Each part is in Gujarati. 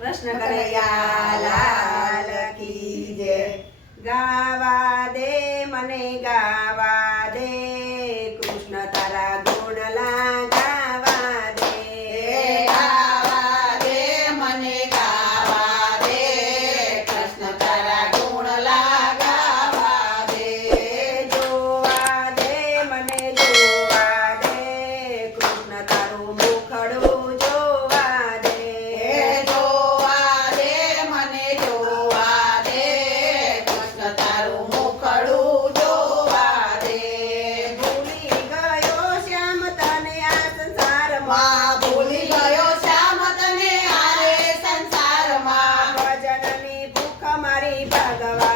કૃષ્ણ કનૈયા લાલ કી જય. ગાવા દે મને ગા ભગવાન.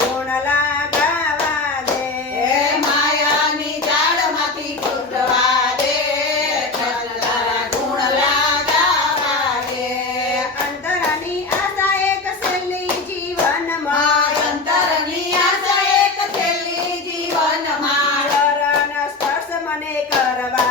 તમે કરવા